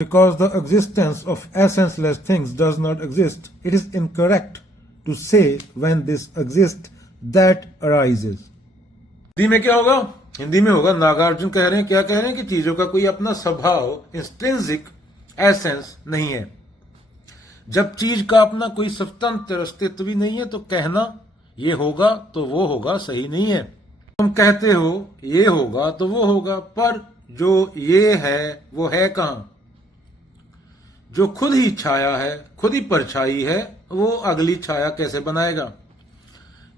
Because the existence of essenceless things does not exist, it is incorrect to say when this exists that arises. Hindi में क्या होगा? हिंदी में होगा, नागार्जुन कह रहे हैं, क्या कह रहे हैं कि चीजों का कोई अपना स्वभाव, इंस्ट्रिंसिक एसेंस नहीं है। जब चीज का अपना कोई स्वतंत्र अस्तित्व ही नहीं है तो कहना ये होगा तो वो होगा सही नहीं है। तुम कहते हो ये होगा तो वो होगा, पर जो ये है वो है कहां? जो खुद ही छाया है, खुद ही परछाई है, वो अगली छाया कैसे बनाएगा?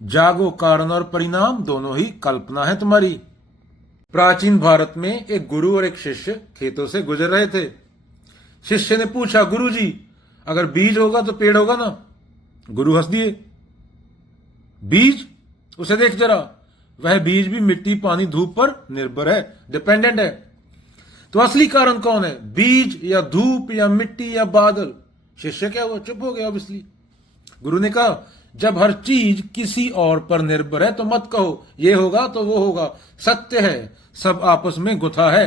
जागो, कारण और परिणाम दोनों ही कल्पना है तुम्हारी। प्राचीन भारत में एक गुरु और एक शिष्य खेतों से गुजर रहे थे। शिष्य ने पूछा, गुरुजी, अगर बीज होगा तो पेड़ होगा ना? गुरु हंस दिए। बीज? उसे देख जरा, वह बीज भी मिट्टी, पानी, धूप पर निर्भर है, डिपेंडेंट है। तो असली कारण कौन है? बीज या धूप या मिट्टी या बादल? शिष्य क्या हुआ? चुप हो गया ऑब्वियसली। गुरु ने कहा, जब हर चीज किसी और पर निर्भर है तो मत कहो ये होगा तो वो होगा। सत्य है, सब आपस में गुथा है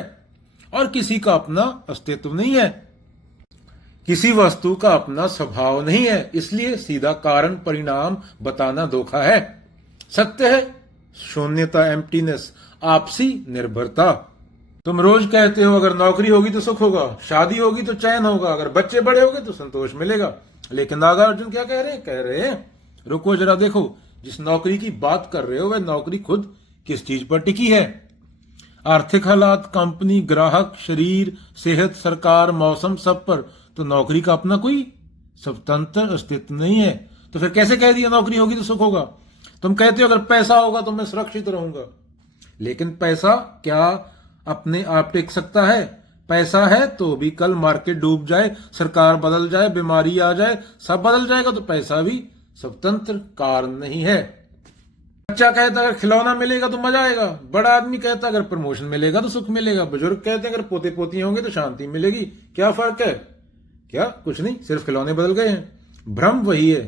और किसी का अपना अस्तित्व नहीं है, किसी वस्तु का अपना स्वभाव नहीं है, इसलिए सीधा कारण परिणाम बताना धोखा है। सत्य है शून्यता, एम्प्टीनेस, आपसी निर्भरता। तुम रोज कहते हो अगर नौकरी होगी तो सुख होगा, शादी होगी तो चैन होगा, अगर बच्चे बड़े होंगे तो संतोष मिलेगा। लेकिन नागार्जुन क्या कह रहे हैं? कह रहे हैं रुको जरा, देखो, जिस नौकरी की बात कर रहे हो वह नौकरी खुद किस चीज पर टिकी है? आर्थिक हालात, कंपनी, ग्राहक, शरीर, सेहत, सरकार, मौसम, सब पर। तो नौकरी का अपना कोई स्वतंत्र अस्तित्व नहीं है। तो फिर कैसे कह दिया नौकरी होगी तो सुख होगा? तुम कहते हो अगर पैसा होगा तो मैं सुरक्षित रहूंगा, लेकिन पैसा क्या अपने आप टिक सकता है? पैसा है तो भी कल मार्केट डूब जाए, सरकार बदल जाए, बीमारी आ जाए, सब बदल जाएगा, तो पैसा भी स्वतंत्र कारण नहीं है। बच्चा कहता अगर खिलौना मिलेगा तो मजा आएगा, बड़ा आदमी कहता अगर प्रमोशन मिलेगा तो सुख मिलेगा, बुजुर्ग कहते हैं अगर पोते पोतियां होंगे तो शांति मिलेगी। क्या फर्क है? क्या? कुछ नहीं, सिर्फ खिलौने बदल गए हैं। भ्रम वही है,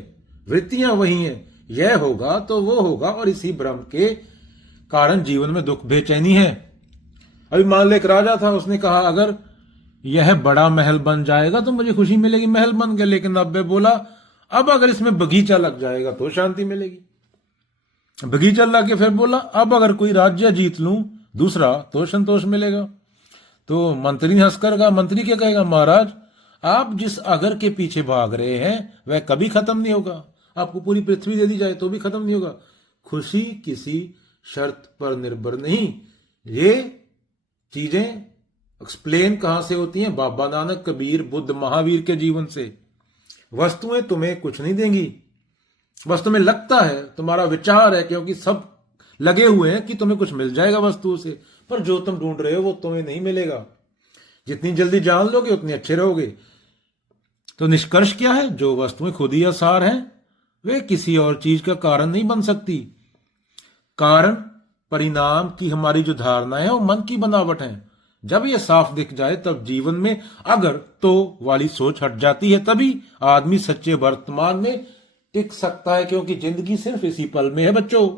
वृत्तियां वही हैं, यह होगा तो वो होगा, और इसी भ्रम के कारण जीवन में दुख, बेचैनी है। अभी मान ले एक राजा था, उसने कहा अगर यह बड़ा महल बन जाएगा तो मुझे खुशी मिलेगी, महल बन गया। लेकिन अब वे बोला अब अगर इसमें बगीचा लग जाएगा तो शांति मिलेगी। बगीचा लग के फिर बोला अब अगर कोई राज्य जीत लूं दूसरा तो संतोष मिलेगा। तो मंत्री हंसकर कहा, मंत्री क्या कहेगा? महाराज, आप जिस अगर के पीछे भाग रहे हैं वह कभी खत्म नहीं होगा। आपको पूरी पृथ्वी दे दी जाए तो भी खत्म नहीं होगा। खुशी किसी शर्त पर निर्भर नहीं। ये चीजें एक्सप्लेन कहां से होती हैं? बाबा नानक, कबीर, बुद्ध, महावीर के जीवन से। वस्तुएं तुम्हें कुछ नहीं देंगी, बस तुम्हें लगता है, तुम्हारा विचार है, क्योंकि सब लगे हुए हैं कि तुम्हें कुछ मिल जाएगा वस्तु से, पर जो तुम ढूंढ रहे हो वो तुम्हें नहीं मिलेगा। जितनी जल्दी जान लोगे उतने अच्छे रहोगे। तो निष्कर्ष क्या है? जो वस्तुएं खुद ही आसार हैं वे किसी और चीज का कारण नहीं बन सकती। कारण परिणाम की हमारी जो धारणा है वो मन की बनावट है। जब ये साफ दिख जाए तब जीवन में अगर तो वाली सोच हट जाती है, तभी आदमी सच्चे वर्तमान में टिक सकता है, क्योंकि जिंदगी सिर्फ इसी पल में है बच्चों।